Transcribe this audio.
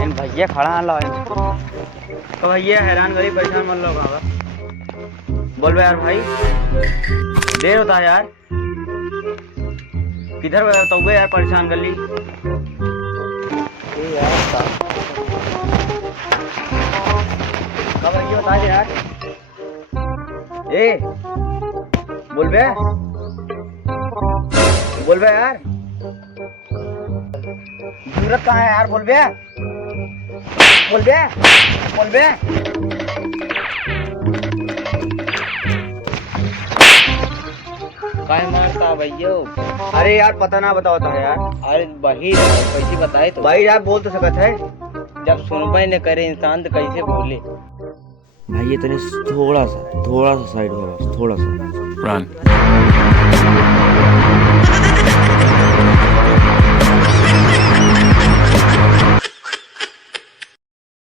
इन भैया खड़ा ला तो भैया हैरान गरीब परेशान मन लो कहाँ बोल बे यार भाई देर होता है यार किधर तो यार परेशान कर ली यार कब रखी बता दे यार। ए बोल बे यार जरूरत कहाँ है यार। बोल बे बोल बे बोल बे। काय मारता भैया? अरे यार पता ना बताओ तो यार। अरे वही कैसे बताए तो भाई यार बोल तो सकत है। जब सुनवाई न करे इंसान तो कैसे बोले। भाई ये तो थोड़ा सा साइड में बस थोड़ा सा।